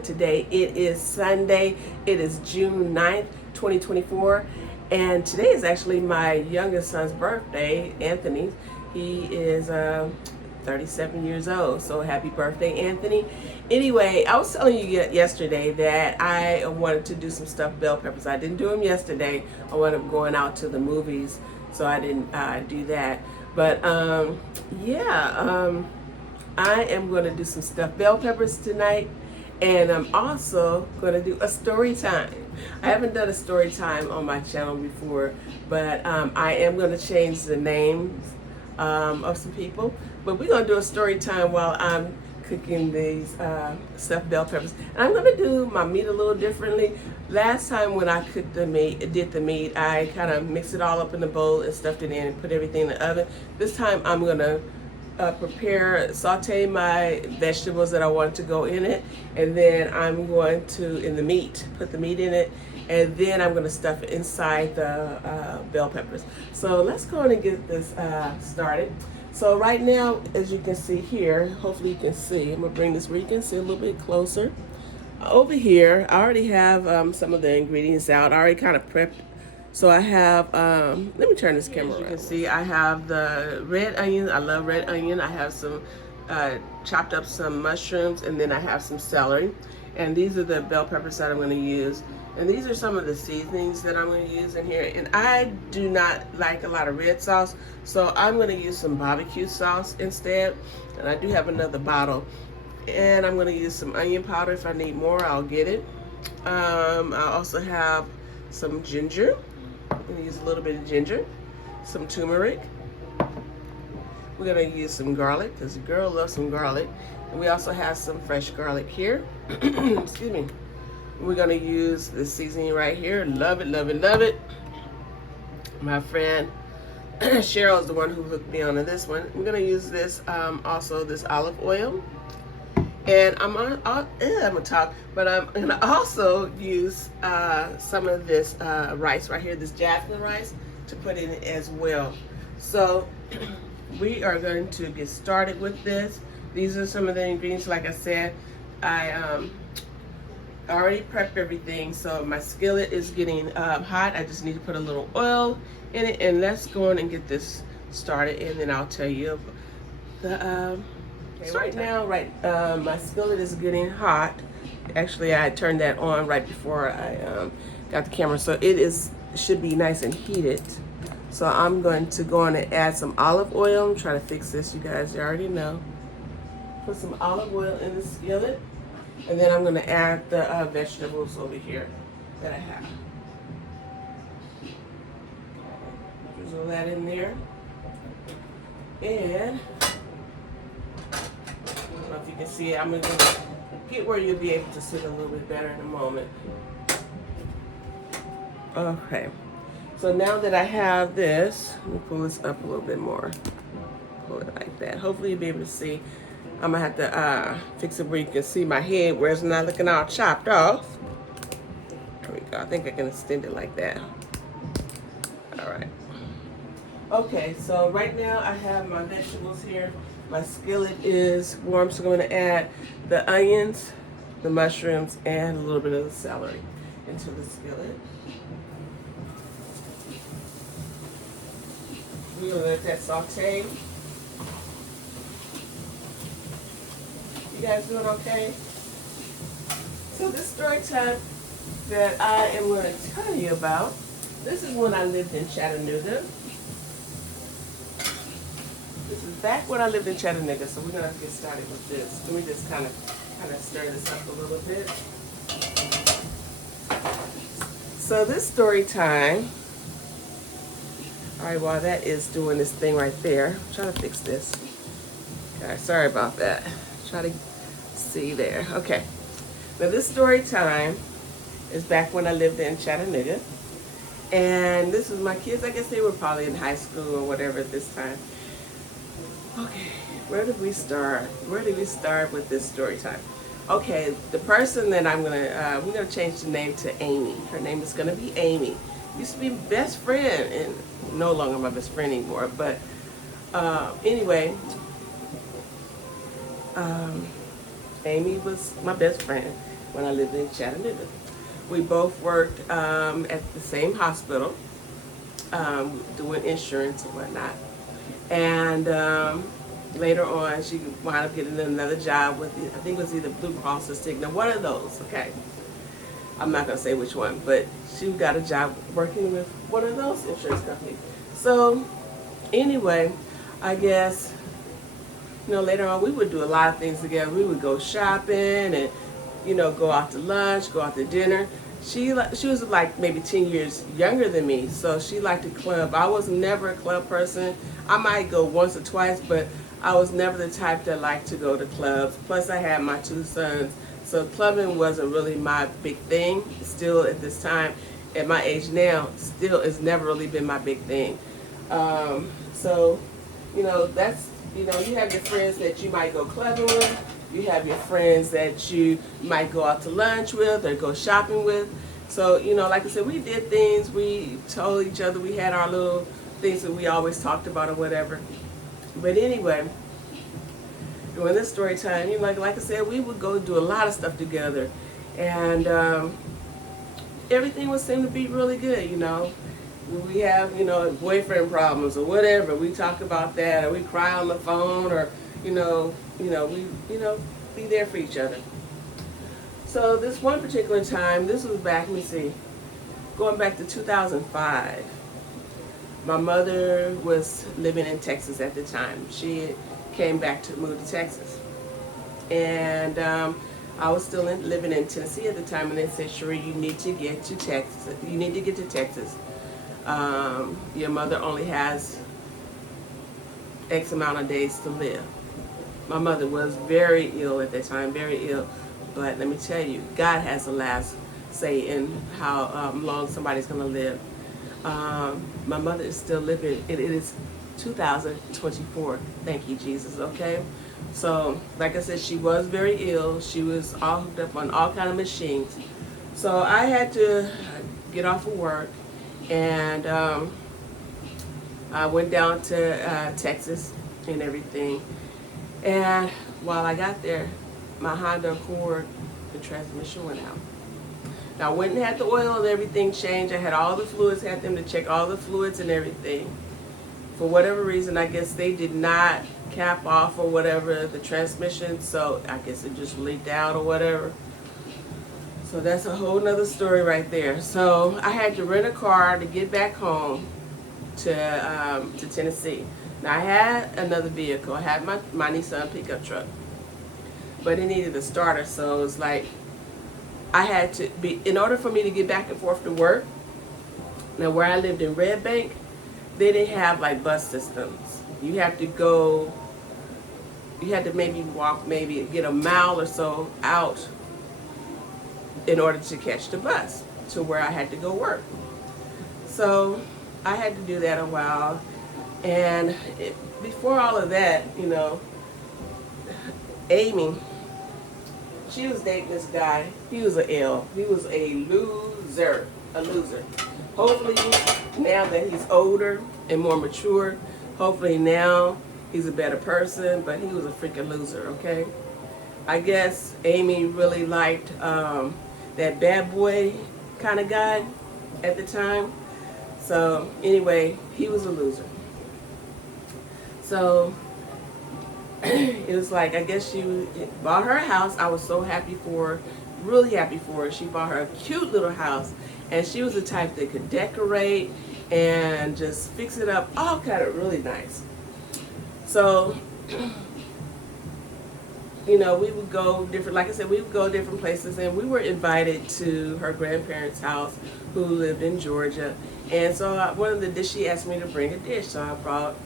doing today? It is Sunday. It is June 9th, 2024. And today is actually my youngest son's birthday, Anthony. He is 37 years old. So happy birthday, Anthony. Anyway, I was telling you yesterday that I wanted to do some stuffed bell peppers. I didn't do them yesterday. I wound up going out to the movies, so I didn't do that. But I am going to do some stuffed bell peppers tonight, and I'm also going to do a story time. I haven't done a story time on my channel before, but I am going to change the names of some people. But we're going to do a story time while I'm cooking these stuffed bell peppers. And I'm going to do my meat a little differently. Last time when I cooked the meat, I kind of mixed it all up in the bowl and stuffed it in and put everything in the oven. This time I'm going to saute my vegetables that I want to go in it, and then I'm going to, put the meat in it, and then I'm going to stuff it inside the bell peppers. So let's go on and get this started. So right now, as you can see here, hopefully you can see, I'm going to bring this where you can see a little bit closer. Over here, I already have some of the ingredients out. I already kind of prepped. So I have, let me turn this camera around. As you can see, I have the red onion. I love red onion. I have some, chopped up some mushrooms, and then I have some celery. And these are the bell peppers that I'm going to use. And these are some of the seasonings that I'm going to use in here. And I do not like a lot of red sauce, so I'm going to use some barbecue sauce instead. And I do have another bottle. And I'm going to use some onion powder. If I need more, I'll get it. I also have some ginger. I'm going to use a little bit of ginger, some turmeric. We're going to use some garlic, because the girl loves some garlic. And we also have some fresh garlic here. Excuse me. We're going to use the seasoning right here. Love it, love it, love it. My friend Cheryl is the one who hooked me onto this one. I'm going to use this, also this olive oil. And I'm gonna talk, but I'm gonna also use some of this rice right here, this jasmine rice, to put in it as well. So we are going to get started with this. These are some of the ingredients. Like I said, I already prepped everything, so my skillet is getting hot. I just need to put a little oil in it, and let's go on and get this started, and then I'll tell you the okay, right now, my skillet is getting hot. Actually, I turned that on right before I got the camera, so it should be nice and heated. So I'm going to go on and add some olive oil. I'm trying to fix this, you guys. You already know. Put some olive oil in the skillet, and then I'm going to add the vegetables over here that I have. Drizzle that in there, and I don't know if you can see it. I'm going to get where you'll be able to see it a little bit better in a moment. Okay. So now that I have this, let me pull this up a little bit more. Pull it like that. Hopefully you'll be able to see. I'm going to have to fix it where you can see my head where it's not looking all chopped off. There we go. I think I can extend it like that. All right. Okay, so right now I have my vegetables here. My skillet is warm, so I'm going to add the onions, the mushrooms, and a little bit of the celery into the skillet. We're going to let that saute. You guys doing okay? So this story time that I am going to tell you about, this is when I lived in Chattanooga. This is back when I lived in Chattanooga, so we're gonna get started with this. Let me just kind of stir this up a little bit. So this story time. All right, while that is doing this thing right there, I'm trying to fix this. Okay, sorry about that. Try to see there. Okay. Now this story time is back when I lived in Chattanooga, and this is my kids. I guess they were probably in high school or whatever at this time. Okay, where did we start? Where did we start with this story time? Okay, the person that we're gonna change the name to Amy. Her name is gonna be Amy. Used to be best friend, and no longer my best friend anymore. But anyway, Amy was my best friend, when I lived in Chattanooga. We both worked at the same hospital, doing insurance and whatnot. And later on, she wound up getting another job with, I think it was either Blue Cross or Cigna, one of those, okay? I'm not going to say which one, but she got a job working with one of those insurance companies. So anyway, I guess, later on we would do a lot of things together. We would go shopping and, go out to lunch, go out to dinner. She was like maybe 10 years younger than me, so she liked to club. I was never a club person. I might go once or twice, but I was never the type that liked to go to clubs. Plus I had my 2 sons, so clubbing wasn't really my big thing. Still at this time, at my age now, still it's never really been my big thing. So, that's, you have your friends that you might go clubbing with. You have your friends that you might go out to lunch with or go shopping with. So, like I said, we did things. We told each other, we had our little things that we always talked about or whatever. But anyway, during this story time, like I said, we would go do a lot of stuff together. And everything would seem to be really good, We have, boyfriend problems or whatever. We talk about that, or we cry on the phone, or, we, be there for each other. So this one particular time, this was back, let me see, going back to 2005. My mother was living in Texas at the time. She came back to move to Texas. And I was still living in Tennessee at the time, and they said, Sherri, you need to get to Texas. You need to get to Texas. Your mother only has X amount of days to live. My mother was very ill at that time, very ill. But let me tell you, God has the last say in how long somebody's going to live. My mother is still living. It is 2024. Thank you, Jesus, okay? So, like I said, she was very ill. She was all hooked up on all kind of machines. So I had to get off of work, and I went down to Texas and everything. And while I got there, my Honda Accord, the transmission went out. Now I went and had the oil and everything changed. I had all the fluids, had them to check all the fluids and everything. For whatever reason, I guess they did not cap off or whatever the transmission, so I guess it just leaked out or whatever. So that's a whole nother story right there. So I had to rent a car to get back home to Tennessee. Now I had another vehicle. I had my Nissan pickup truck, but it needed a starter, so it was like I had to be, in order for me to get back and forth to work. Now where I lived in Red Bank, they didn't have like bus systems. You have to go, you had to maybe walk, maybe get a mile or so out in order to catch the bus to where I had to go work. So I had to do that a while. And before all of that, Amy, she was dating this guy. He was a L. He was a loser. Hopefully, now that he's older and more mature, hopefully now he's a better person, but he was a freaking loser, okay? I guess Amy really liked that bad boy kind of guy at the time. So anyway, he was a loser. So it was like, I guess she bought her a house. I was so happy for her, really happy for her. She bought her a cute little house, and she was the type that could decorate and just fix it up, all kind of really nice. So, we would go different, like I said, we would go different places, and we were invited to her grandparents' house who lived in Georgia. And so one of the dishes, she asked me to bring a dish, so I brought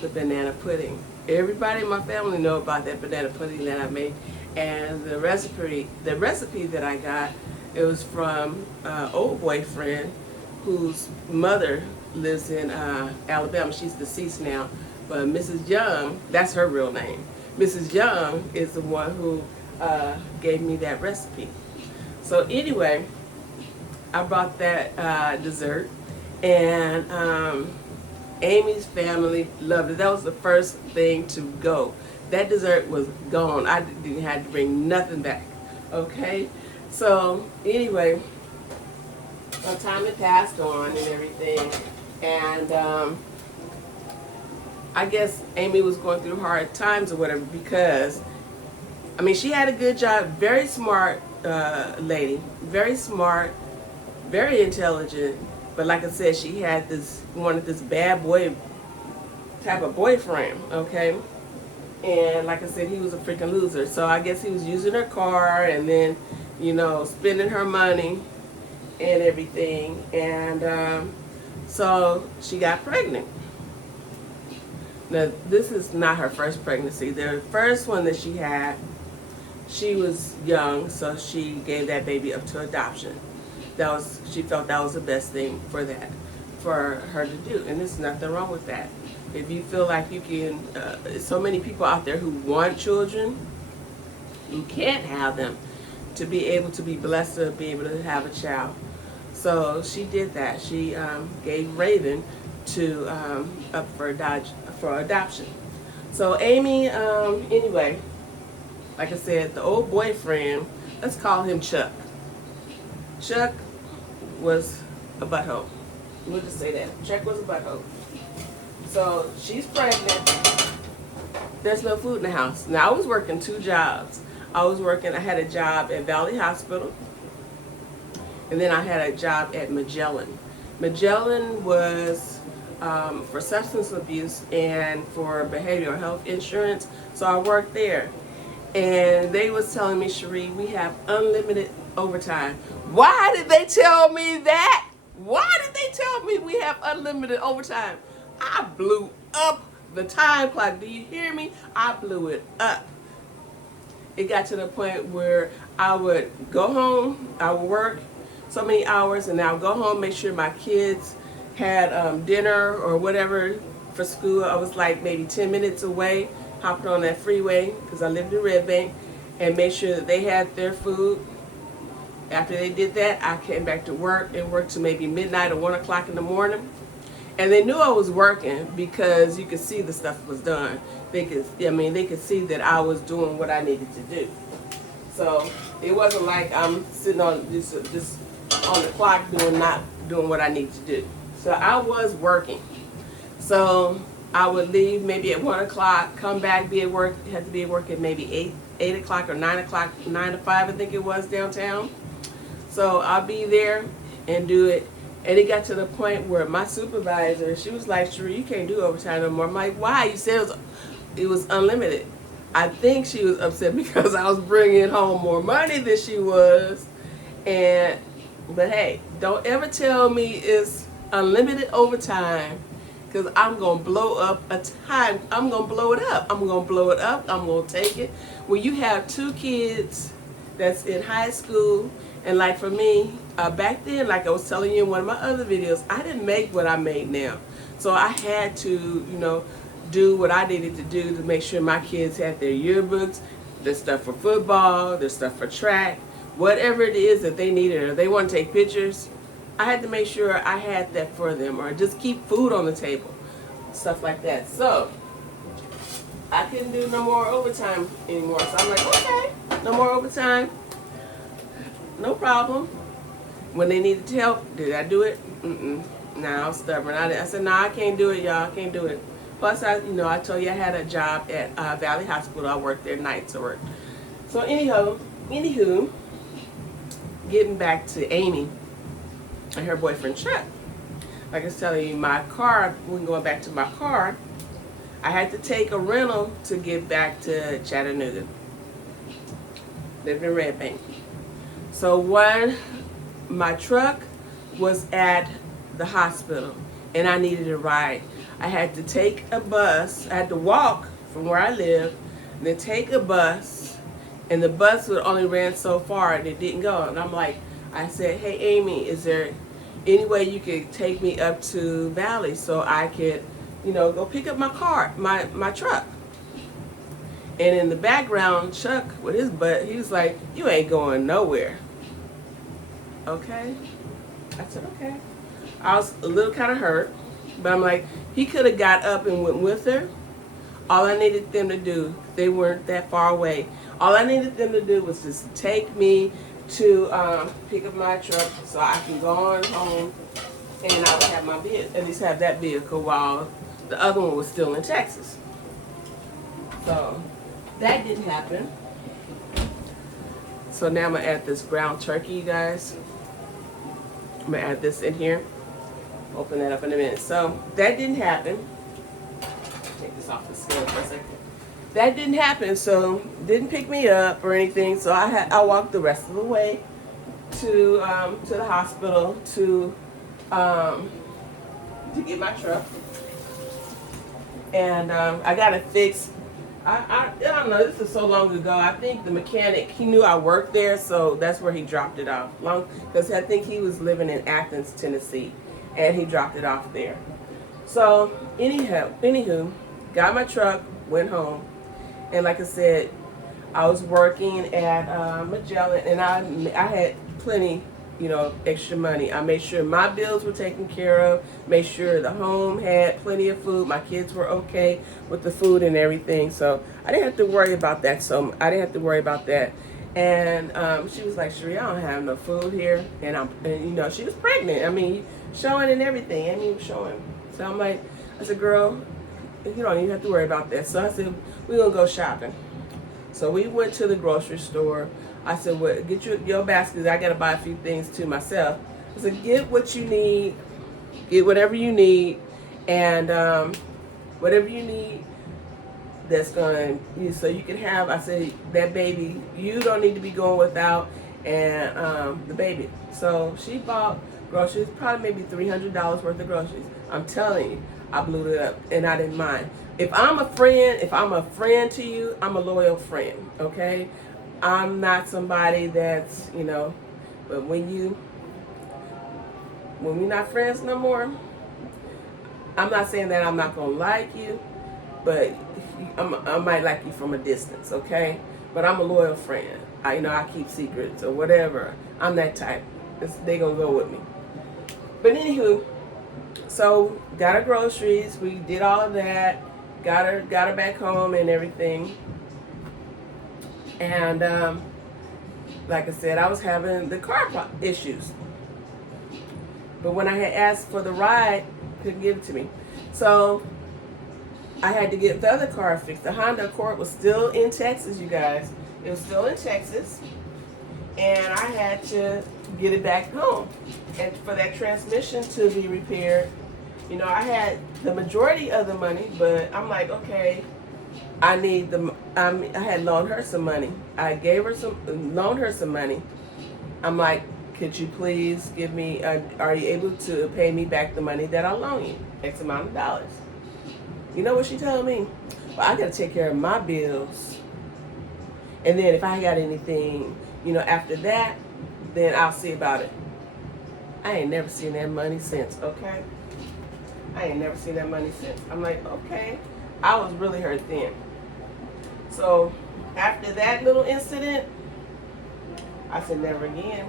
the banana pudding. Everybody in my family know about that banana pudding that I made. And the recipe that I got, it was from an old boyfriend whose mother lives in Alabama. She's deceased now, but Mrs. Young, that's her real name. Mrs. Young is the one who gave me that recipe. So anyway, I brought that dessert, and Amy's family loved it. That was the first thing to go. That dessert was gone. I didn't have to bring nothing back. Okay? So anyway, time had passed on and everything, and I guess Amy was going through hard times or whatever because, I mean, she had a good job, very smart lady, very smart, very intelligent, but like I said, she had wanted this bad boy type of boyfriend, okay? And like I said, he was a freaking loser. So I guess he was using her car and then, spending her money and everything. And so she got pregnant. Now, this is not her first pregnancy. The first one that she had, she was young, so she gave that baby up to adoption. She felt that was the best thing for her to do, and there's nothing wrong with that. If you feel like you can, so many people out there who want children, who can't have them, to be able to be blessed to be able to have a child. So she did that. She gave Raven up for adoption. So Amy, anyway, like I said, the old boyfriend, let's call him Chuck. Chuck was a butthole. We'll just say that. Chuck was a butthole. So she's pregnant. There's no food in the house. Now I was working 2 jobs. I had a job at Valley Hospital, and then I had a job at Magellan. Magellan was for substance abuse and for behavioral health insurance. So I worked there. And they was telling me, Sherri, we have unlimited overtime. Why did they tell me that? Why did they tell me we have unlimited overtime? I blew up the time clock. Do you hear me? I blew it up. It got to the point where I would go home, I would work so many hours, and I would go home, make sure my kids had dinner or whatever for school. I was like maybe 10 minutes away, hopping on that freeway because I lived in Red Bank, and made sure that they had their food. After they did that, I came back to work and worked to maybe midnight or 1 o'clock in the morning. And they knew I was working because you could see the stuff was done. They could see that I was doing what I needed to do. So it wasn't like I'm sitting on just on the clock not doing what I need to do. So I was working. So I would leave maybe at 1 o'clock, come back, be at work, had to be at work at maybe 8 o'clock or 9 o'clock, 9 to 5 I think it was downtown. So I'll be there and do it. And it got to the point where my supervisor, she was like, Sherri, you can't do overtime no more. I'm like, why? You said it was unlimited. I think she was upset because I was bringing home more money than she was. But hey, don't ever tell me it's unlimited overtime, because I'm going to blow up I'm going to blow it up. I'm going to blow it up. I'm going to take it. When you have 2 kids that's in high school, and like for me, back then, like I was telling you in one of my other videos, I didn't make what I made now. So I had to, do what I needed to do to make sure my kids had their yearbooks, their stuff for football, their stuff for track, whatever it is that they needed, or they want to take pictures. I had to make sure I had that for them, or just keep food on the table, stuff like that. So I couldn't do no more overtime anymore. So I'm like, okay, no more overtime. No problem. When they needed help, did I do it? Nah, I was stubborn. I said, nah, I can't do it, y'all. I can't do it. Plus, I told you I had a job at Valley Hospital. I worked there nights or work. So anywho, getting back to Amy and her boyfriend Chuck. Like I was telling you, my car, when going back to my car, I had to take a rental to get back to Chattanooga. Lived in Red Bank. So my truck was at the hospital and I needed a ride. I had to take a bus. I had to walk from where I live, and then take a bus, and the bus would only ran so far and it didn't go. And I said, hey Amy, is there any way you could take me up to Valley so I could, go pick up my car, my truck? And in the background, Chuck with his butt, he was like, you ain't going nowhere. Okay? I said, okay. I was a little kind of hurt, but I'm like, he could have got up and went with her. All I needed them to do, they weren't that far away. All I needed them to do was just take me to pick up my truck so I can go on home and I would have my vehicle, at least have that vehicle while the other one was still in Texas. So that didn't happen. So now I'm gonna add this ground turkey, you guys. I'm gonna add this in here. Open that up in a minute. So that didn't happen. Take this off the scale for a second. That didn't happen, so didn't pick me up or anything. So I walked the rest of the way to the hospital to get my truck, and I got it fixed. I don't know. This is so long ago. I think the mechanic, he knew I worked there, so that's where he dropped it off. Because I think he was living in Athens, Tennessee, and he dropped it off there. So anywho, got my truck, went home, and like I said, I was working at Magellan, and I had plenty, extra money. I made sure my bills were taken care of, made sure the home had plenty of food, my kids were okay with the food and everything, so I didn't have to worry about that. And she was like, Sherri, I don't have no food here, and she was pregnant. I mean, showing and everything. Showing. So I said, girl, you don't even have to worry about that. So I said, we're gonna go shopping. So we went to the grocery store. I said, well, get your basket. I got to buy a few things to myself. I said, get what you need. Get whatever you need. And whatever you need that's going to, so you can have, I said, that baby, you don't need to be going without, and the baby. So she bought groceries, probably maybe $300 worth of groceries. I'm telling you, I blew it up, and I didn't mind. If I'm a friend to you, I'm a loyal friend, okay? I'm not somebody that's, but when we're not friends no more, I'm not saying that I'm not going to like you, but I might like you from a distance, okay? But I'm a loyal friend. I keep secrets or whatever. I'm that type. They going to go with me. But anywho, so got her groceries. We did all of that. Got her back home and everything. And like I said, I was having the car issues. But when I had asked for the ride, couldn't give it to me. So I had to get the other car fixed. The Honda Accord was still in Texas, you guys. It was still in Texas. And I had to get it back home. And for that transmission to be repaired, I had the majority of the money, but I'm like, okay, I had loaned her some money. I loaned her some money. I'm like, could you please give me, are you able to pay me back the money that I loaned you? X amount of dollars. You know what she told me? Well, I got to take care of my bills. And then if I got anything, after that, then I'll see about it. I ain't never seen that money since, okay? I ain't never seen that money since. I'm like, okay. I was really hurt then. So after that little incident, I said, never again.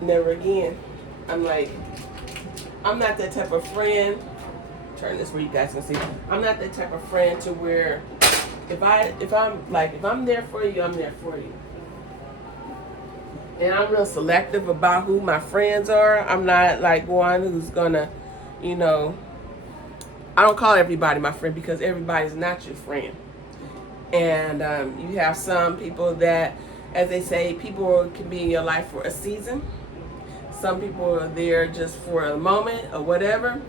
Never again. I'm like, I'm not that type of friend. Turn this where you guys can see. I'm not that type of friend to where if I'm there for you, I'm there for you. And I'm real selective about who my friends are. I'm not like one who's gonna, I don't call everybody my friend because everybody's not your friend. And you have some people that, as they say, people can be in your life for a season. Some people are there just for a moment or whatever.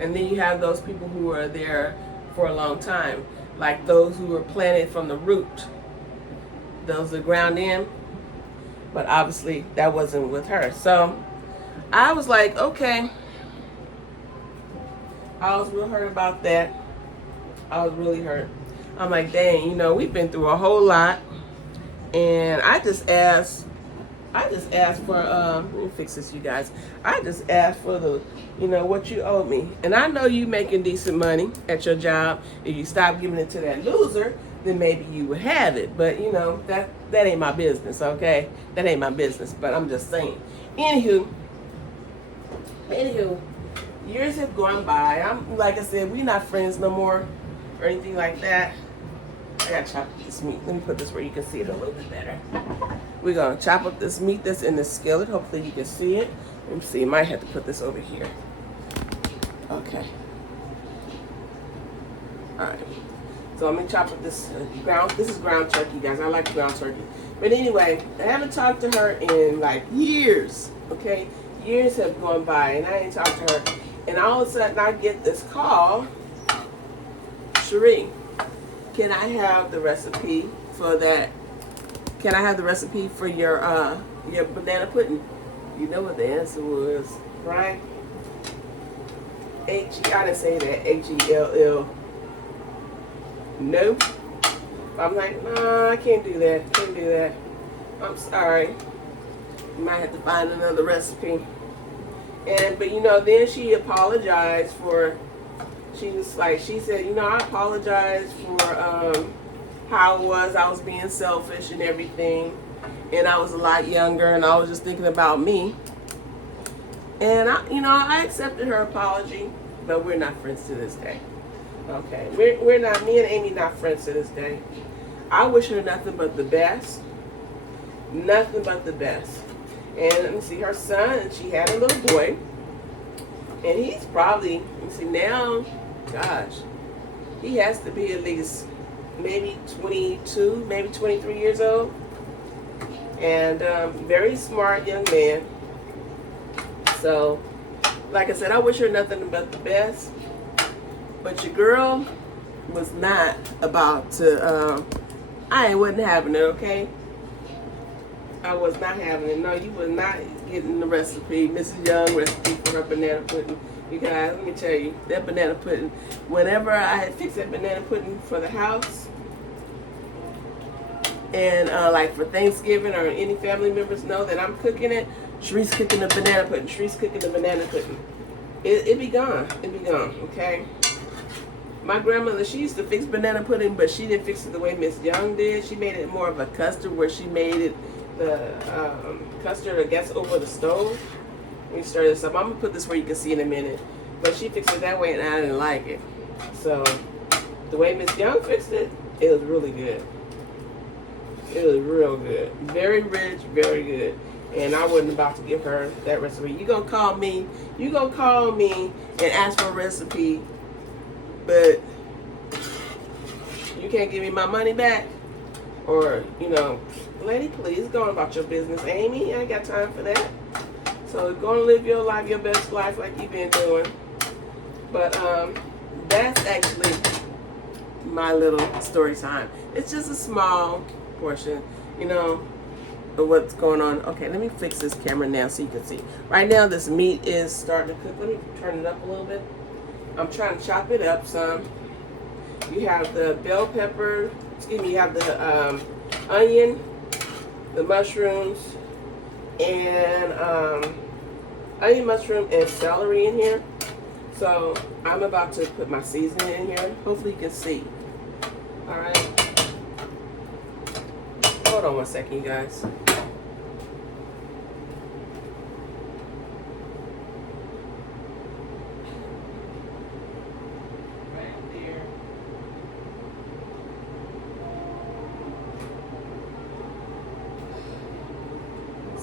And then you have those people who are there for a long time, like those who were planted from the root. Those are ground in. But obviously that wasn't with her. So I was like, okay. I was real hurt about that. I was really hurt. I'm like, dang, we've been through a whole lot. And I just asked for, let me fix this, you guys. I just asked for the, what you owe me. And I know you making decent money at your job. If you stop giving it to that loser, then maybe you would have it. But, that ain't my business, okay? That ain't my business, but I'm just saying. Anywho, years have gone by. Like I said, we're not friends no more or anything like that. I gotta chop up this meat. Let me put this where you can see it a little bit better. We're gonna chop up this meat that's in the skillet. Hopefully you can see it. Let me see, I might have to put this over here. Okay. Alright. So I'm gonna chop up this this is ground turkey, guys. I like ground turkey. But anyway, I haven't talked to her in like years. Okay? Years have gone by and I ain't talked to her. And all of a sudden I get this call. Sherri, can I have the recipe for that? Can I have the recipe for your banana pudding? You know what the answer was, right? I didn't say that. H-E-L-L. Nope. I'm like, no, I can't do that. Can't do that. I'm sorry. You might have to find another recipe. But you know, then she apologized for. She was like, she said, you know, I apologize for how it was. I was being selfish and everything. And I was a lot younger and I was just thinking about me. And I accepted her apology, but we're not friends to this day. Okay, we're not, me and Amy not friends to this day. I wish her nothing but the best. Nothing but the best. And let me see, her son, she had a little boy. And he's probably, let me see now, gosh, he has to be at least maybe 22, maybe 23 years old. And very smart young man. So, like I said, I wish her nothing but the best. But your girl was not about to, I wasn't having it, okay? I was not having it. No, you was not getting the recipe, Mrs. Young recipe for her banana pudding. You guys, let me tell you, that banana pudding, whenever I had fixed that banana pudding for the house, and like for Thanksgiving or any family members know that I'm cooking it, Sherri's cooking the banana pudding. Sherri's cooking the banana pudding. It be gone. It be gone, okay? My grandmother, she used to fix banana pudding, but she didn't fix it the way Miss Young did. She made it more of a custard where she made it the custard, I guess, over the stove. Let me stir this up. I'm going to put this where you can see in a minute. But she fixed it that way, and I didn't like it. So, the way Miss Young fixed it, it was really good. It was real good. Very rich, very good. And I wasn't about to give her that recipe. You going to call me and ask for a recipe, but you can't give me my money back? Or, you know, lady, please go on about your business. Amy, I ain't got time for that. So go and live your life, your best life like you've been doing. But that's actually my little story time. It's just a small portion, you know, of what's going on. Okay, let me fix this camera now so you can see. Right now, this meat is starting to cook. Let me turn it up a little bit. I'm trying to chop it up some. You have the bell pepper, excuse me, you have the onion, the mushrooms, and onion, mushroom, and celery in here. So I'm about to put my seasoning in here. Hopefully you can see. All right. Hold on one second, you guys.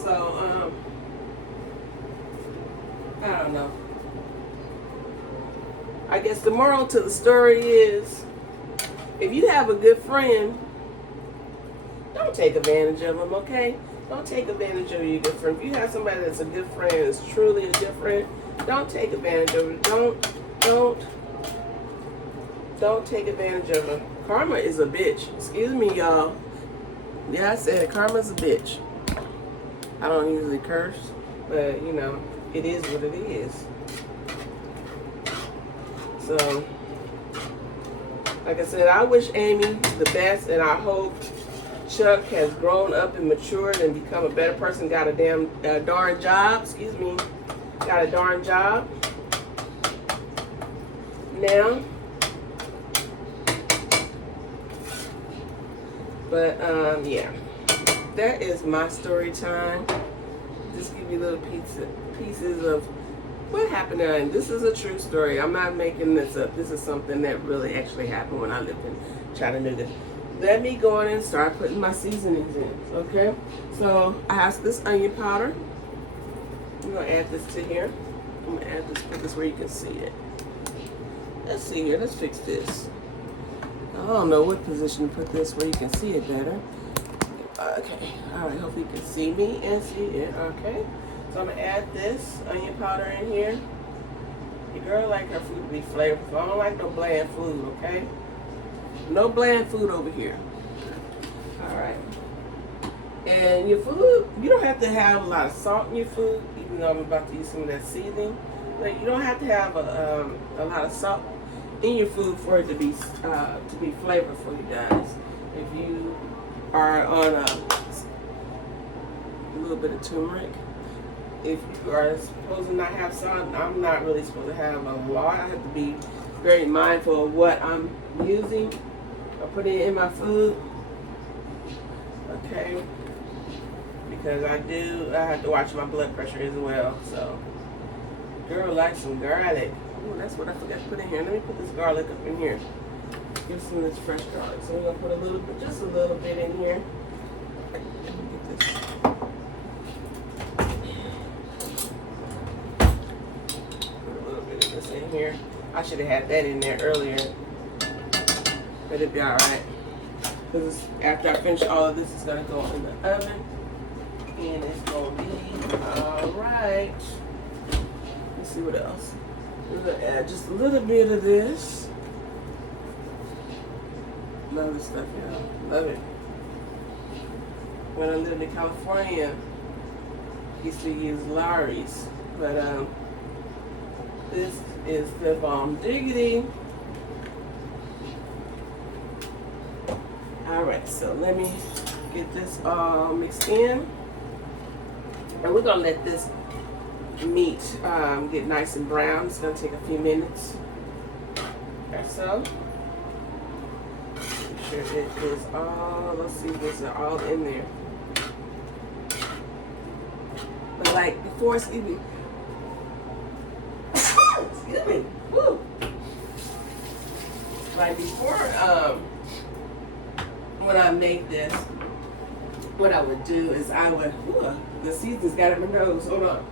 So, I don't know. I guess the moral to the story is, if you have a good friend, don't take advantage of them, okay? Don't take advantage of your good friend. If you have somebody that's a good friend, that's truly a good friend, don't take advantage of them. Don't take advantage of them. Karma is a bitch. Excuse me, y'all. Yeah, I said karma's a bitch. I don't usually curse, but you know, it is what it is. So, like I said, I wish Amy the best, and I hope Chuck has grown up and matured and become a better person, got a darn job, excuse me, got a darn job now. But, yeah. That is my story time. Just give you little pieces of what happened there. And this is a true story. I'm not making this up. This is something that really actually happened when I lived in Chattanooga. let me go in and start putting my seasonings in. Okay, so I have this onion powder. I'm gonna add this to here. I'm gonna add this, put this where you can see it. Let's see here, let's fix this. I don't know what position to put this where you can see it better. Okay, all right, hopefully you can see me and see it. Okay, so I'm gonna add this onion powder in here. Your girl like her food to be flavorful. I don't like no bland food, okay? No bland food over here. All right. And your food, you don't have to have a lot of salt in your food, even though I'm about to use some of that seasoning. But you don't have to have a lot of salt in your food for it to be flavorful, you guys. If you are on a little bit of turmeric, if you are supposed to not have salt, I'm not really supposed to have a lot. I have to be very mindful of what I'm using or putting in my food. Okay. Because I have to watch my blood pressure as well. So, girl likes some garlic. Ooh, that's what I forgot to put in here. Let me put this garlic up in here. Give some of this fresh garlic. So we're gonna put a little bit, just a little bit in here. Let me get this. Put a little bit of this in here. I should have had that in there earlier, but it'll be all right. Because after I finish all of this, it's gonna go in the oven. And it's gonna be all right. Let's see what else. We're gonna add just a little bit of this. Love this stuff, y'all. Love it. When I lived in California, I used to use Lawry's, but this is the bomb diggity. All right, so let me get this all mixed in. And we're gonna let this meat get nice and brown. It's gonna take a few minutes or so. Make sure it is all, let's see, this is all in there. But like before, excuse me. Excuse me. Woo. Like before, when I make this, what I would do is I would, ooh, the season's got in my nose. Hold on.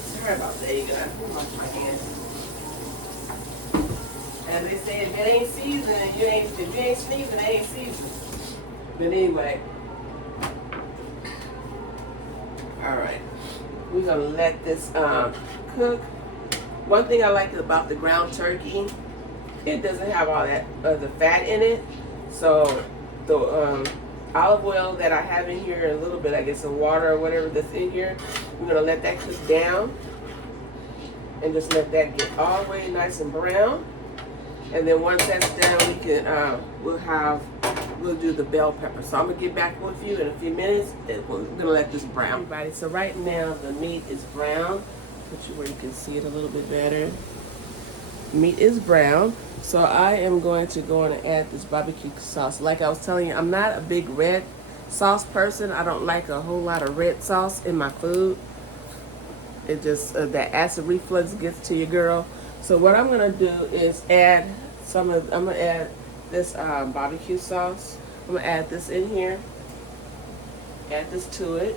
Sorry about that, you guys. Wash my hands. As they say, if it ain't seasoned, if you ain't sneezing, it ain't seasoned. But anyway. Alright. We're gonna let this cook. One thing I like about the ground turkey, it doesn't have all that the fat in it. So the olive oil that I have in here, a little bit, I guess, of water or whatever that's in here, we're gonna let that cook down and just let that get all the way nice and brown. And then once that's done, we can we'll do the bell pepper. So I'm gonna get back with you in a few minutes, and we're gonna let this brown. Everybody, so right now the meat is brown. Put you where you can see it a little bit better. Meat is brown, so I am going to go in and add this barbecue sauce. Like I was telling you, I'm not a big red sauce person. I don't like a whole lot of red sauce in my food. It just that acid reflux gets to your girl. So what I'm gonna do is add I'm gonna add this barbecue sauce. I'm gonna add this in here. Add this to it.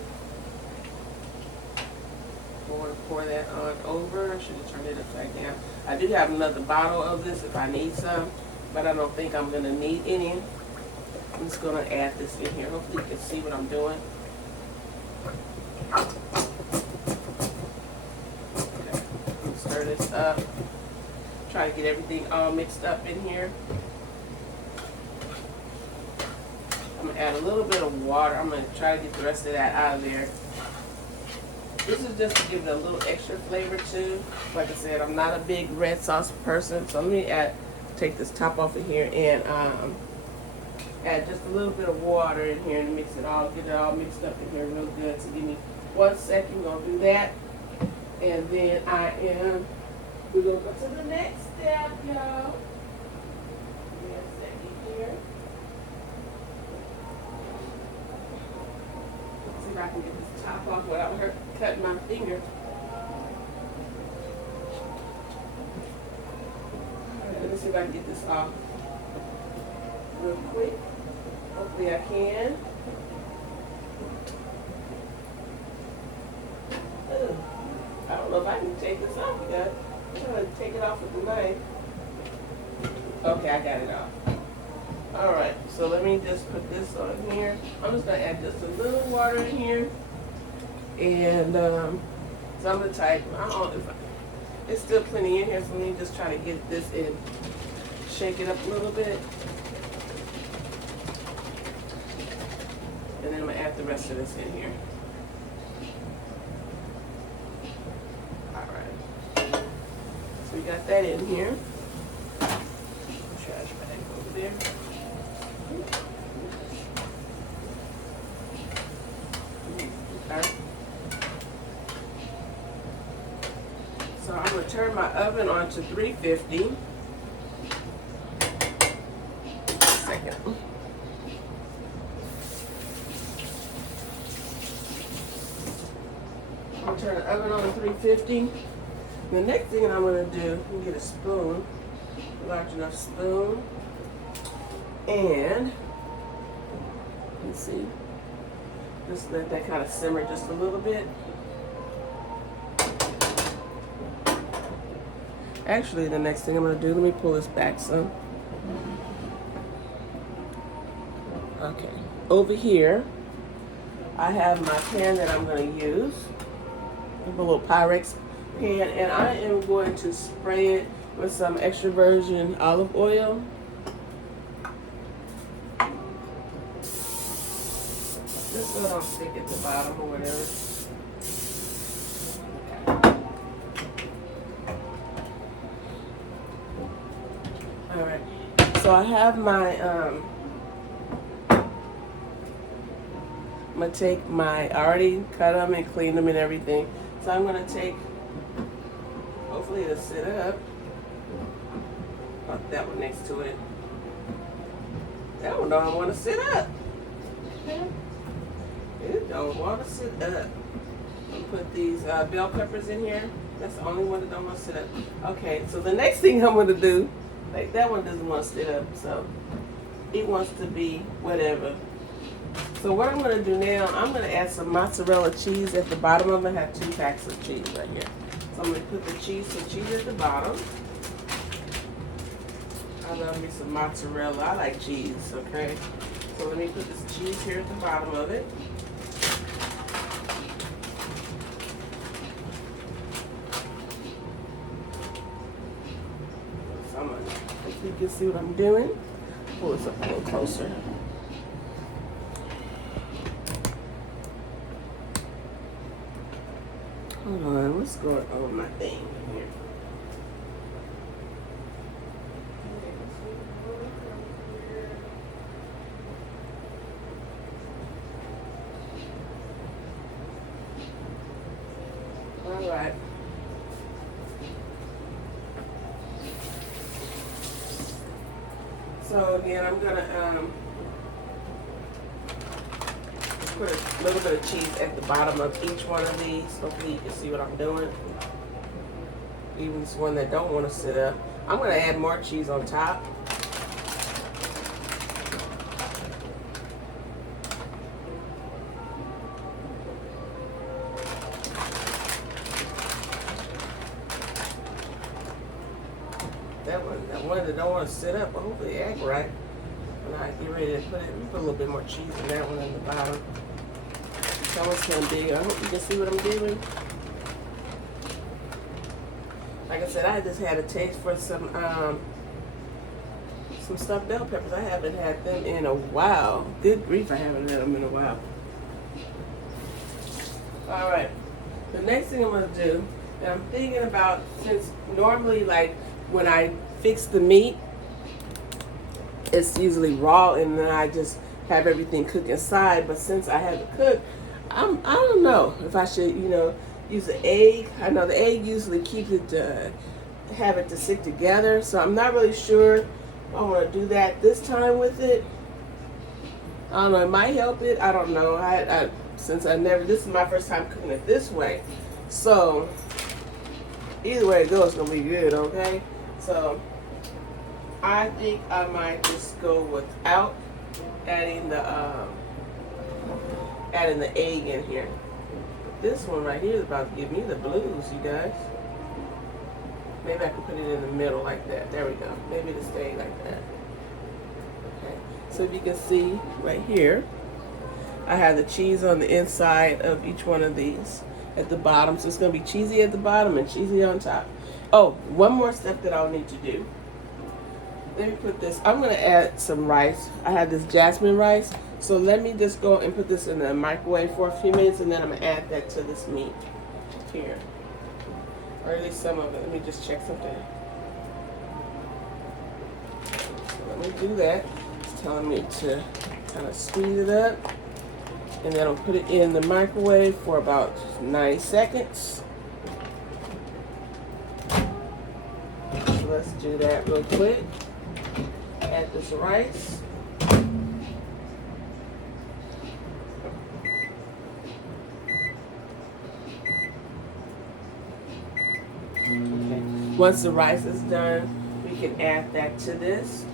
I want to pour that on over. I should have turned it upside down. I do have another bottle of this if I need some, but I don't think I'm going to need any. I'm just going to add this in here. Hopefully you can see what I'm doing. Okay, I'm going to stir this up. Try to get everything all mixed up in here. I'm going to add a little bit of water. I'm going to try to get the rest of that out of there. This is just to give it a little extra flavor too. Like I said, I'm not a big red sauce person, so let me take this top off of here and add just a little bit of water in here and mix it all, get it all mixed up in here real good. So give me 1 second, we're gonna do that, and then we're gonna go to the next step, y'all. Give me a second here. Let's see if I can get this top off without her cutting my finger. I can get this off real quick. Hopefully I can. Ugh. I don't know if I can take this off yet. I'm going to take it off with the knife. Okay, I got it off. Alright, so let me just put this on here. I'm just going to add just a little water in here. And so I'm going to type, it's still plenty in here, so let me just try to get this in. Shake it up a little bit. And then I'm going to add the rest of this in here. Alright. So we got that in here. Trash bag over there. Okay. So I'm going to turn my oven on to 350. Second. I'm going to turn the oven on to 350. The next thing I'm going to do, I'm going to get a spoon, a large enough spoon, and let's see, just let that kind of simmer just a little bit. Actually, the next thing I'm going to do, let me pull this back some. Okay, over here, I have my pan that I'm going to use, a little Pyrex pan, and I am going to spray it with some extra virgin olive oil. Just so it don't stick at the bottom or whatever. Okay. Alright, so I have my, I'm going to take my, I already cut them and cleaned them and everything. So I'm going to take, hopefully it'll sit up. Put that one next to it. That one don't want to sit up. It don't want to sit up. I'm put these bell peppers in here. That's the only one that don't want to sit up. Okay, so the next thing I'm going to do, like that one doesn't want to sit up, so it wants to be whatever. So what I'm going to do now, I'm going to add some mozzarella cheese at the bottom of it. I have 2 packs of cheese right here. So I'm going to put the cheese at the bottom. I love me some mozzarella. I like cheese, okay? So let me put this cheese here at the bottom of it. So I'm going to, if you can see what I'm doing, pull this up a little closer. Hold on, what's going on with my thing here? All right. So again, I'm gonna put a little bit of cheese at the bottom of each one of these. Hopefully you can see what I'm doing. Even this one that don't want to sit up. I'm going to add more cheese on top. That one that don't want to sit up, but hopefully it act right. When I get ready to put it, put a little bit more cheese in that one in the bottom. That one's kind of big. I hope you can see what I'm doing. Like I said, I just had a taste for some stuffed bell peppers. I haven't had them in a while. Good grief, I haven't had them in a while. All right. The next thing I'm going to do, and I'm thinking about, since normally like when I fix the meat, it's usually raw and then I just have everything cooked inside. But since I have it cooked, I don't know if I should, use an egg. I know the egg usually keeps it have it to stick together, so I'm not really sure if I want to do that this time with it. I don't know, it might help it. I don't know. Since this is my first time cooking it this way, so either way it goes, it's gonna be good. Okay, so I think I might just go without adding the egg in here. This one right here is about to give me the blues, you guys. Maybe I can put it in the middle like that. There we go. Maybe it'll stay like that. Okay. So if you can see right here, I have the cheese on the inside of each one of these at the bottom. So it's going to be cheesy at the bottom and cheesy on top. Oh, one more step that I'll need to do. Let me put this. I'm going to add some rice. I have this jasmine rice. So let me just go and put this in the microwave for a few minutes, and then I'm going to add that to this meat here. Or at least some of it. Let me just check something. So let me do that. It's telling me to kind of speed it up. And then I'll put it in the microwave for about 90 seconds. So let's do that real quick. Add this rice. Okay. Once the rice is done, we can add that to this.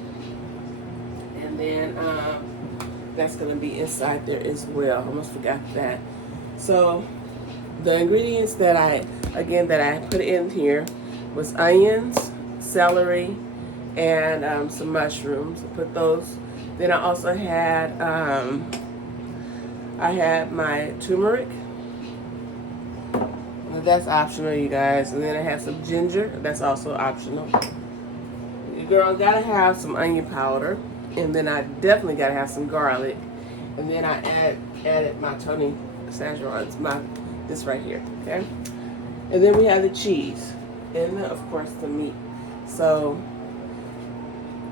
And then that's going to be inside there as well. Almost forgot that. So the ingredients that I put in here was onions, celery, and some mushrooms. I put those. Then I also had I had my turmeric. That's optional, you guys. And then I have some ginger. That's also optional. Your girl gotta have some onion powder. And then I definitely gotta have some garlic. And then I added my Tony Szechuan's, this right here, okay? And then we have the cheese. And then, of course, the meat. So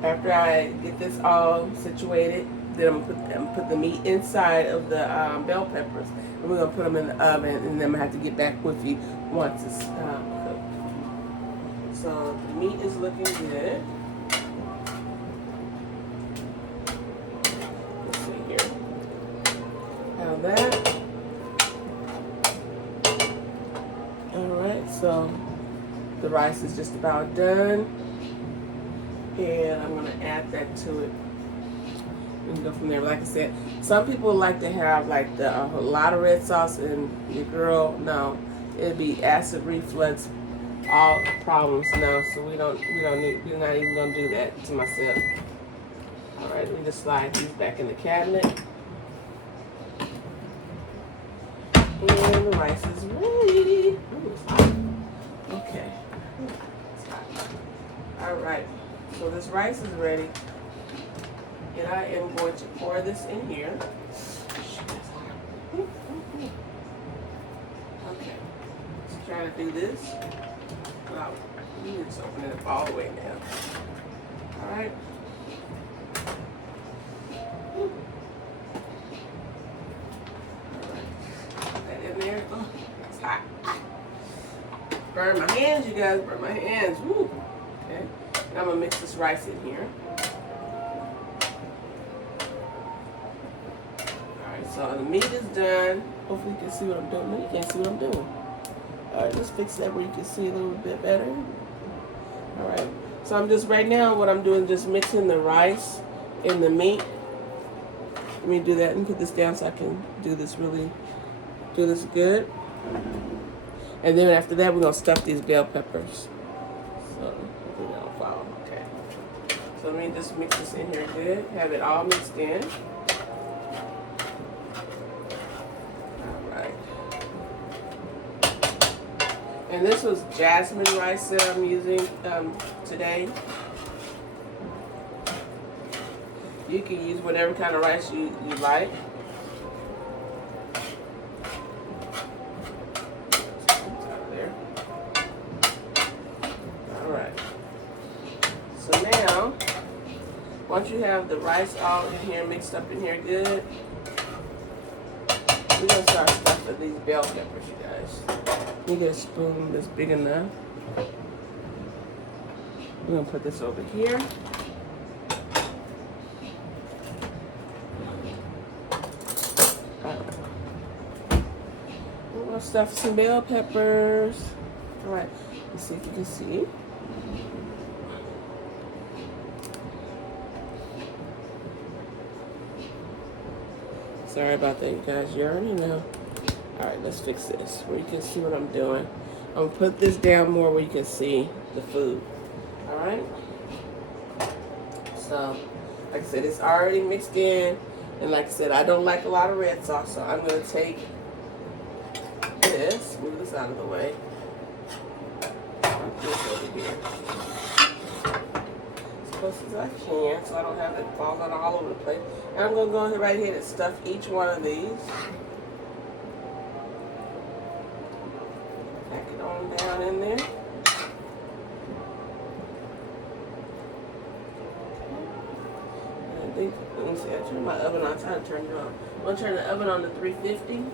after I get this all situated, then I'm gonna put the meat inside of the bell peppers. And we're gonna put them in the oven, and then I'm gonna have to get back with you once it's cooked. So the meat is looking good. Let's see here. Have that. All right, so the rice is just about done, and I'm gonna add that to it. We can go from there. Like I said, some people like to have like a lot of red sauce, and your girl, no, it'd be acid reflux, all problems now. So we're not even gonna do that to myself. All right, let me just slide these back in the cabinet, and the rice is ready. Ooh, it's hot. Okay, it's hot. All right, so this rice is ready. And I am going to pour this in here. Okay, let's try to do this. Wow, I need to open it up all the way now. All right. Put that in there. Oh, it's hot. Burn my hands, you guys. Burn my hands. Woo. Okay. And I'm gonna mix this rice in here. So the meat is done. Hopefully you can see what I'm doing. No, you can't see what I'm doing. All right, let's fix that where you can see a little bit better. All right. So I'm just, right now, what I'm doing is just mixing the rice and the meat. Let me do that and put this down so I can do this good. And then after that, we're going to stuff these bell peppers. So we're going to follow. Okay. So let me just mix this in here good. Have it all mixed in. And this was jasmine rice that I'm using today. You can use whatever kind of rice you like. Alright. So now, once you have the rice all in here, mixed up in here good, we're going to start stuffing these bell peppers, you guys. You get a spoon that's big enough. We're going to put this over here. We're going to stuff some bell peppers. All right, let's see if you can see. Sorry about that, you guys. You already know. Alright, let's fix this where you can see what I'm doing. I'm going to put this down more where you can see the food. Alright? So, like I said, it's already mixed in. And like I said, I don't like a lot of red sauce, so I'm going to take this, move this out of the way. Put this over here. As close as I can, so I don't have it falling all over the place. And I'm going to go ahead right here and stuff each one of these. Pack it on down in there. And I think, let me see, I turned my oven on. I tried to turn it on. I'm going to turn the oven on to 350.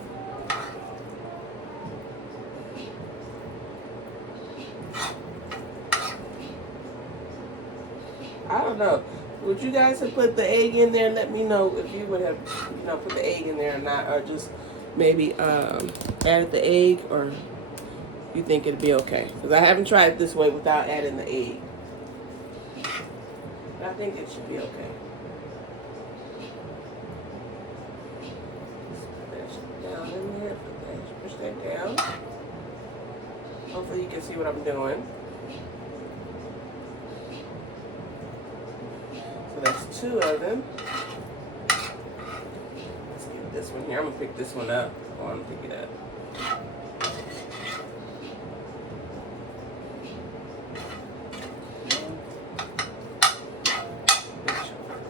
I don't know. Would you guys have put the egg in there? Let me know if you would have, put the egg in there or not, or just maybe added the egg, or you think it'd be okay? Because I haven't tried it this way without adding the egg. But I think it should be okay. Put that down in there. Push that down. Hopefully you can see what I'm doing. So that's 2 of them. Let's get this one here. I'm going to pick this one up. I want to pick it up.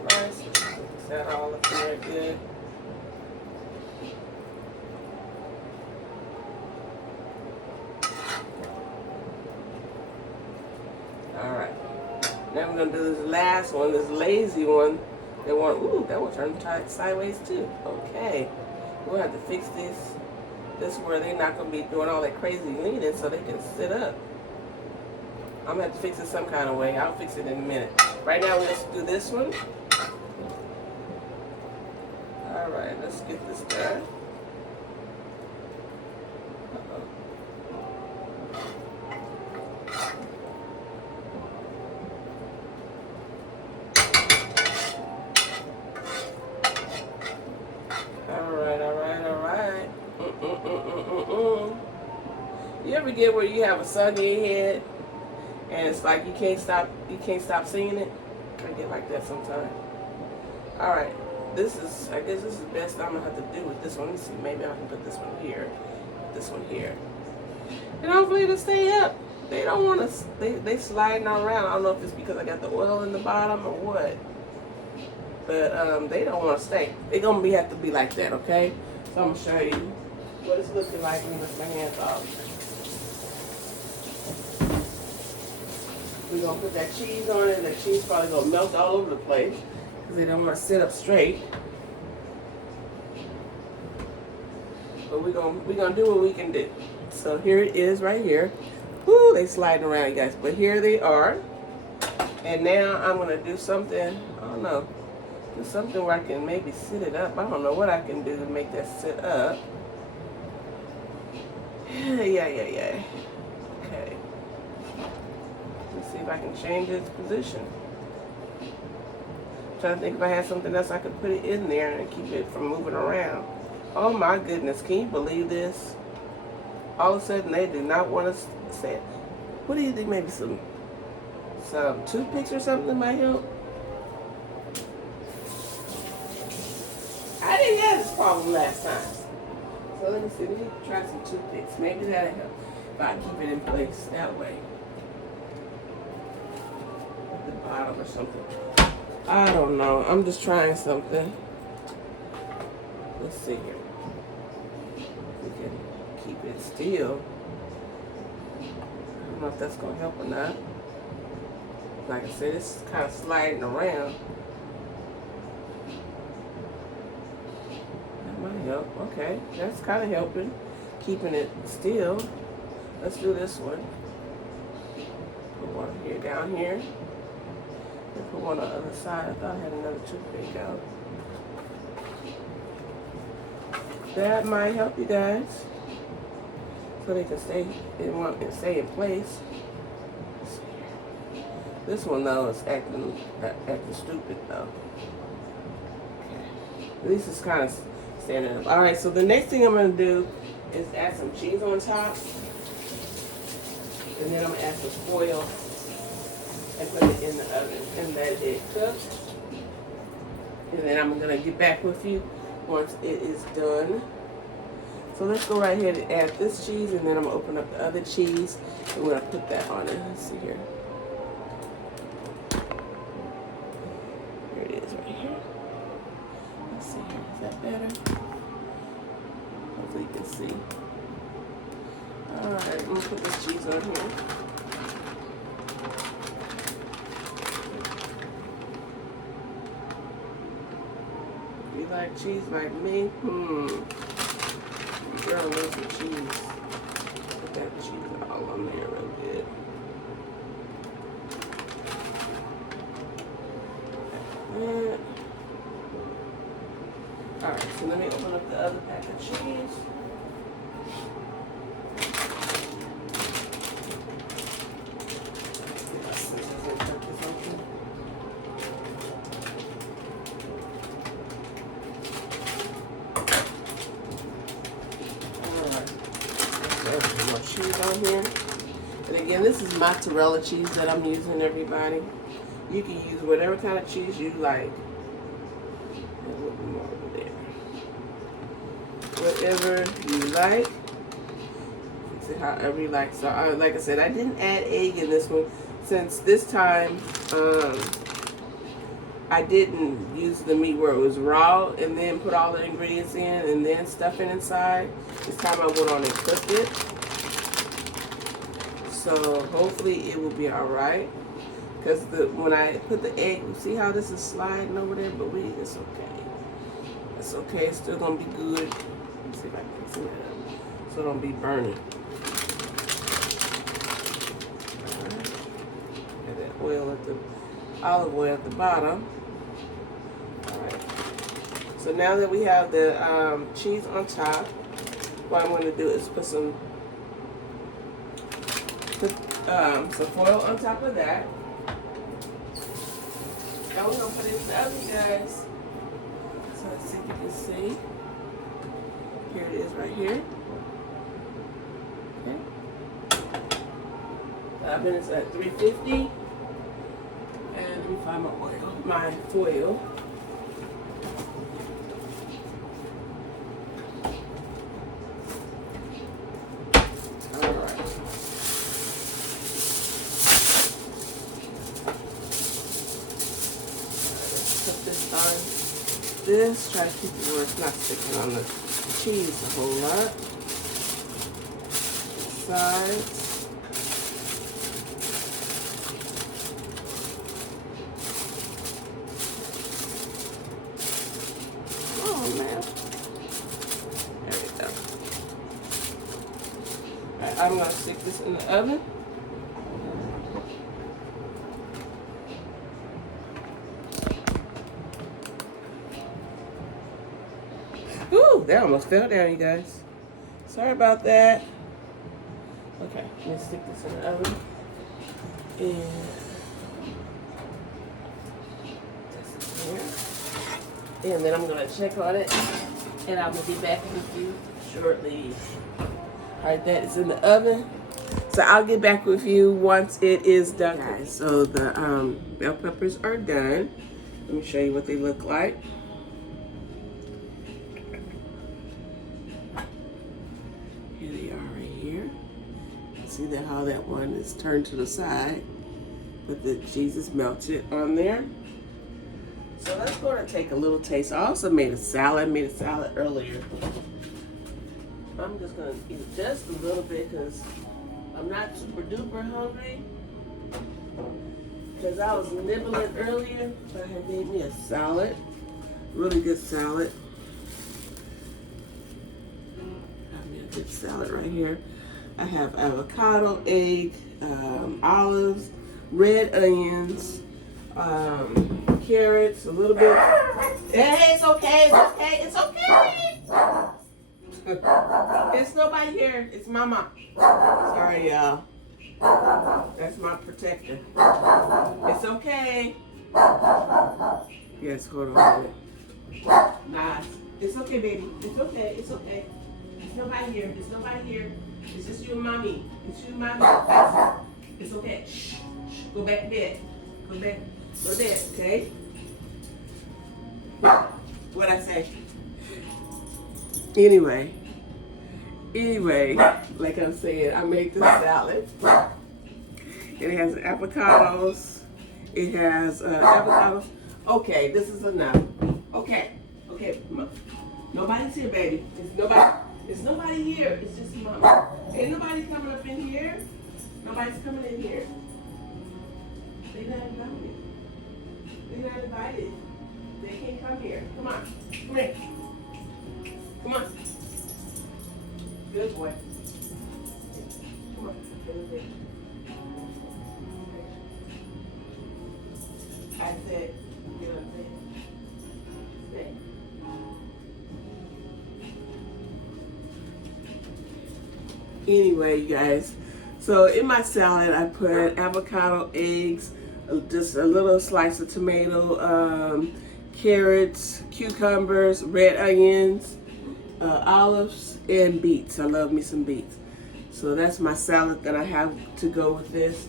Nice. Mix that all up there good. Alright. Now I'm going to do this last one, this lazy one. They want, ooh, that will turn sideways too. Okay. We'll have to fix this where they're not going to be doing all that crazy leaning so they can sit up. I'm going to have to fix it some kind of way. I'll fix it in a minute. Right now, let's do this one. Alright, let's get this done. You ever get where you have a song in your head and it's like you can't stop singing it? I get like that sometimes. Alright, I guess this is the best I'm gonna have to do with this one. Let me see, maybe I can put this one here, this one here. And hopefully it'll stay up. They don't wanna, they sliding around. I don't know if it's because I got the oil in the bottom or what. But they don't wanna stay. They're gonna have to be like that, okay? So I'm gonna show you what it's looking like when you lift my hands off. We're going to put that cheese on it. That cheese probably going to melt all over the place because they don't want to sit up straight. But we're going to do what we can do. So here it is right here. Woo, they sliding around, you guys. But here they are. And now I'm going to do something, I don't know, do something where I can maybe sit it up. I don't know what I can do to make that sit up. Yeah. Okay. Let's see if I can change its position. I'm trying to think if I had something else I could put it in there and keep it from moving around. Oh my goodness, can you believe this? All of a sudden they do not want to say it. What do you think? Maybe some toothpicks or something might help? I didn't have this problem last time. So let me see, let me try some toothpicks. Maybe that'll help if I keep it in place that way. At the bottom or something. I don't know. I'm just trying something. Let's see here. We can keep it still. I don't know if that's going to help or not. Like I said, it's kind of sliding around. Might help. Okay, that's kind of helping, keeping it still. Let's do this one. Put one here, down here, and put one on the other side. I thought I had another toothpick out. That might help you guys, so they can stay in place. This one though is acting stupid though. Okay. At least it's kind of standing up. All right, so the next thing I'm gonna do is add some cheese on top. And then I'm gonna add some foil and put it in the oven and let it cook. And then I'm gonna get back with you once it is done. So let's go right ahead and add this cheese, and then I'm gonna open up the other cheese and we're gonna put that on it. Let's see here. Here it is right here. Let's see here. Is that better? Hopefully you can see. Alright, I'm gonna put this cheese on here. You like cheese like me? Girl loves some cheese. Put that cheese all on there real good. Alright, so let me open up the other pack of cheese. More cheese on here. And again, this is mozzarella cheese that I'm using, everybody. You can use whatever kind of cheese you like. A little bit more over there. Whatever you like. Fix it however you like. So, like I said, I didn't add egg in this one since this time I didn't use the meat where it was raw and then put all the ingredients in and then stuff it inside. This time I went on and cooked it. So hopefully it will be alright. Because when I put the egg, see how this is sliding over there? But it's okay. It's okay. It's still going to be good. Let's see if I can fix it up so it don't be burning. Alright. Got that oil at the olive oil at the bottom. Alright. So now that we have the cheese on top, what I'm going to do is put some foil on top of that. Now we're going to put it in the oven, guys. So let's see if you can see. Here it is right here. Okay. The oven is at 350. And let me find my foil. This, try to keep it where it's not sticking on the cheese a whole lot. Sides. Oh man. There we go. Alright, I'm gonna stick this in the oven. Ooh, that almost fell down, you guys. Sorry about that. Okay, let me stick this in the oven. And this is here. And then I'm going to check on it. And I'm going to be back with you shortly. Alright, that is in the oven. So I'll get back with you once it is done. Guys, so the bell peppers are done. Let me show you what they look like. See that how that one is turned to the side, but the cheese is melted on there. So let's go and take a little taste. I also made a salad. Earlier. I'm just gonna eat just a little bit because I'm not super duper hungry. Because I was nibbling earlier, so I had made me a salad, really good salad. Got me a good salad right here. I have avocado, egg, olives, red onions, carrots, a little bit. Hey, it's okay, it's okay, it's okay. It's nobody here, it's Mama. Sorry, y'all. That's my protector. It's okay. Yes, hold on a minute. Nice. It's okay, baby. It's okay. It's okay. There's nobody here. There's nobody here. It's just you and mommy. It's you and mommy. It's okay. Shh. Shh. Go back to bed. Go back. Go to bed, okay? What'd I say? Anyway, like I'm saying, I make this salad. It has avocados. It has avocados. Okay, this is enough. Okay. Nobody's here, baby. It's nobody here. It's just mama. Ain't nobody coming up in here. Nobody's coming in here. They're not invited. They're not invited. They can't come here. Come on. Come here. Come on. Good boy. Come on. Get in there. I said, get up there. Stay. Anyway, you guys, so in my salad I put avocado, eggs, just a little slice of tomato, carrots, cucumbers, red onions, olives, and beets. I love me some beets. So that's my salad that I have to go with this.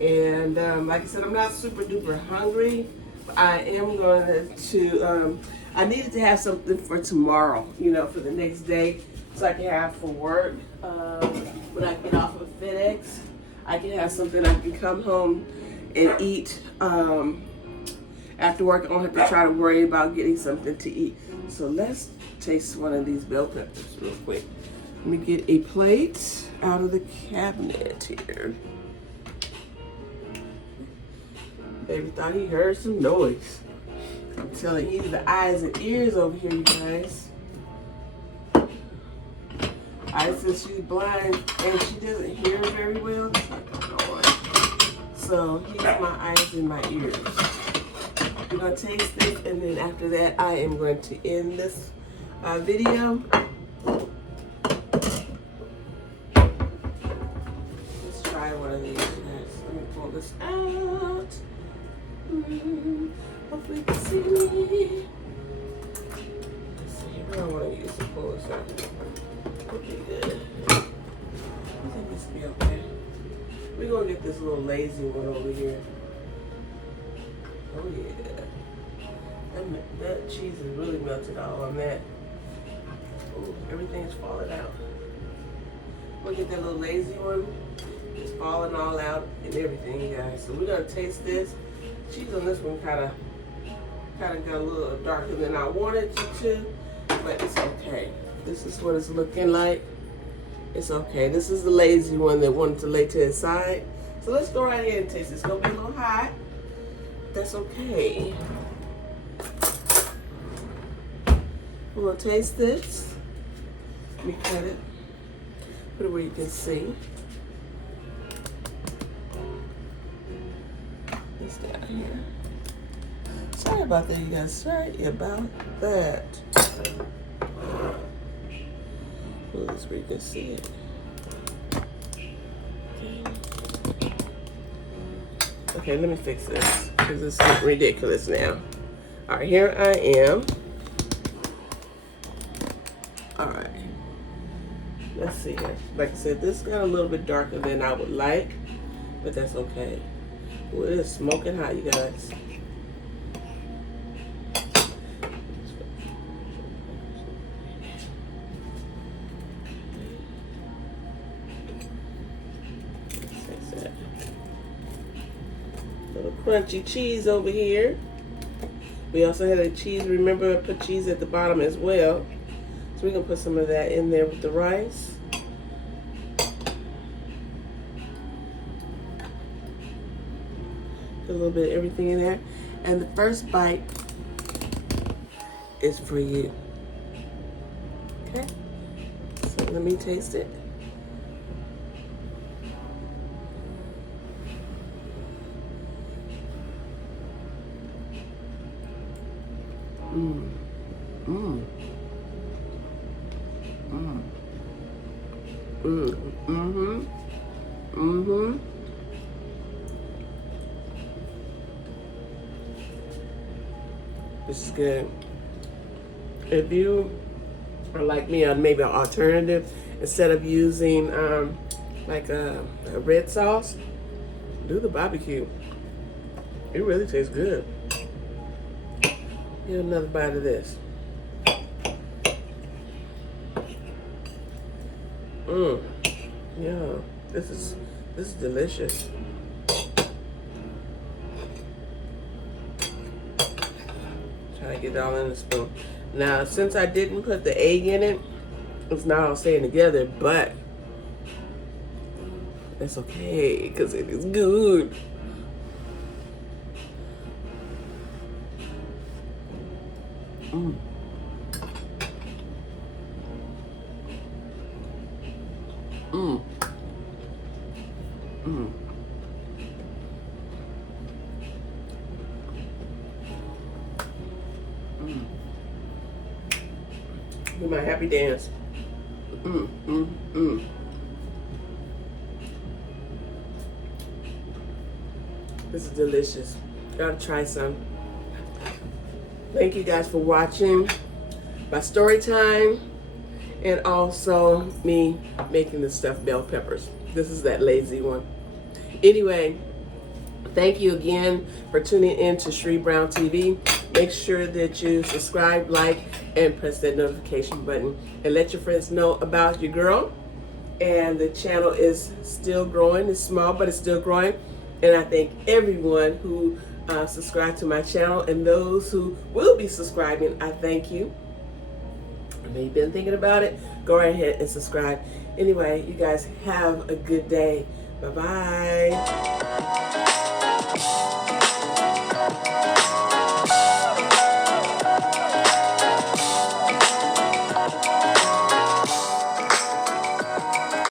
And like I said, I'm not super duper hungry. But I am going to, I needed to have something for tomorrow, you know, for the next day, so I can have for work. When I get off of FedEx, I can have something I can come home and eat. After work, I don't have to try to worry about getting something to eat. So let's taste one of these bell peppers real quick. Let me get a plate out of the cabinet here. Baby thought he heard some noise. I'm telling you, the eyes and ears over here, you guys. I said she's blind and she doesn't hear very well. That's not going on. So he's my eyes and my ears. We're going to taste this, and then after that, I am going to end this video. Let's try one of these guys. Let me pull this out. Hopefully you can see me. Let's see. I don't want to use the pull this out. Okay, good. I think this will be okay. We're going to get this little lazy one over here. Oh, yeah. That cheese is really melted all on that. Ooh, everything's falling out. We'll get that little lazy one. It's falling all out and everything, you guys. So we're going to taste this. Cheese on this one kind of got a little darker than I wanted it to, but it's okay. This is what it's looking like. It's okay. This is the lazy one that wanted to lay to the side. So let's go right ahead and taste it. It's going to be a little hot. That's okay. We're going to taste this. Let me cut it. Put it where you can see. This down here. Sorry about that, you guys. Sorry about that. Well, that's where you can see it. Okay, let me fix this because it's getting ridiculous now. All right, here I am. All right. Let's see here. Like I said, this got a little bit darker than I would like, but that's okay. Ooh, it is smoking hot, you guys. Little crunchy cheese over here. We also had a cheese. Remember, I put cheese at the bottom as well. So we're going to put some of that in there with the rice. Put a little bit of everything in there. And the first bite is for you. Okay? So let me taste it. Mmm. Mmm. Mmm. Mmm. Mm-hmm. Mm-hmm. This is good. If you are like me on maybe an alternative, instead of using like a red sauce, do the barbecue. It really tastes good. Get another bite of this. Yeah, this is delicious. Try to get it all in the spoon. Now, since I didn't put the egg in it, it's not all staying together, but it's okay because it is good. Mm. Mm. Mm. Mm. Do my happy dance. Mm. Mm. Mm. This is delicious. Gotta try some. Thank you guys for watching my story time, and also me making the stuffed bell peppers. This is that lazy one. Anyway, thank you again for tuning in to Sherri Brown TV. Make sure that you subscribe, like, and press that notification button, and let your friends know about your girl. And the channel is still growing. It's small, but it's still growing. And I thank everyone who subscribe to my channel, and those who will be subscribing, I thank you. If you've been thinking about it, go right ahead and subscribe. Anyway, you guys have a good day. Bye-bye.